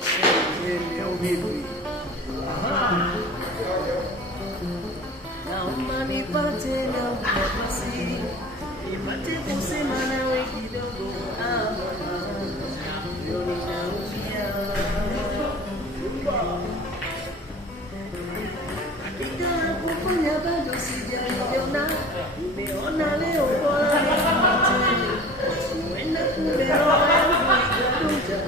Ele é o Bibi. Naomba nipate nafasi, nipate kusema nawe kidogo. Leo ninaumia. Hakika kufanya bado sijaiona. Nimeona leo bora nipate. Uenda kumeroa nikuja.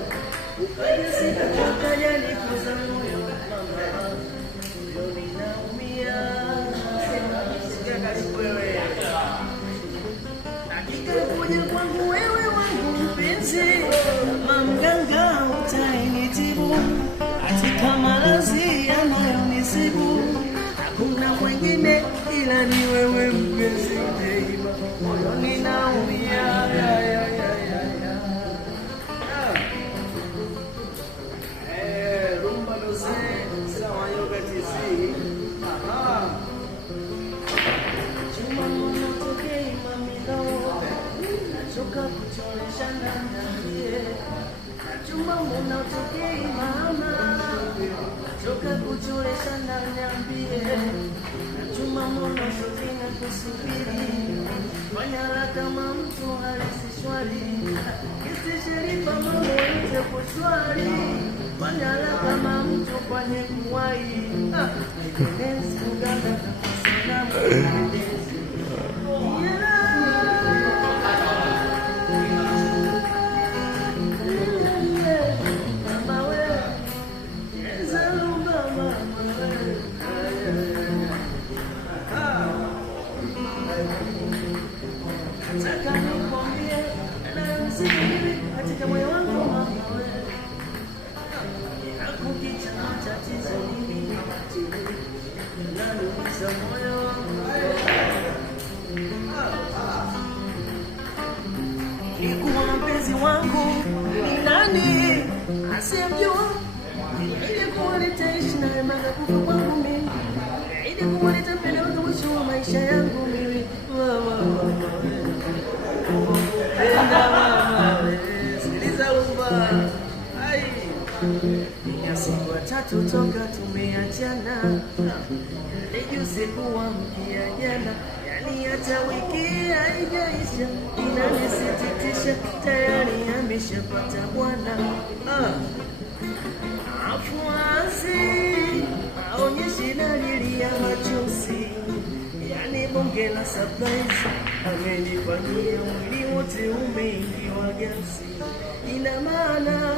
Ukaja sikukaja nikuza moyo mama. Leo ninaumia. Hakika kuja kwangu wewe wangu mpenzi, kama mganga utainitibu, katika maradhi yanayonisibu. Hakuna mwingine ila ni wewe mpenzi, moyoni naumia. Rumba dose sawa yoga tisi. Nachoka kuchoreshana niambie, nachuma mbona utokei mama. Nachoka kuchoreshana niambie, nachuma mbona utokei na kusubiri. Fanya kama mtu halisi shwari, kisi sherifa mambo yote kushwari. Fanya kama mtu kwenye kuwai. Nikenezi kuganda kama sinamu. Nataka nikwambie yanayonisibu katika moyo wangu mama wewe. Nakukicha matatizo nini yanaumiza moyo wangu. Nilikuwa mpenzi wangu ni nani asiyemjua? Nilikuwa nitaishi naye mpaka kufa kwangu mimi. Nilikuwa nitapenda mpaka mwisho wa maisha yangu mimi. Siku tatu toka tumeachana, nijuze kuamkia jana, yani hata wiki haijaisha, inanisikitisha tayari ameshapata bwana. Afuasi aonyeshi dalili ya machozi, yani bonge la surprise amenifanyia, mwili wote umeingiwa gasi. Ina maana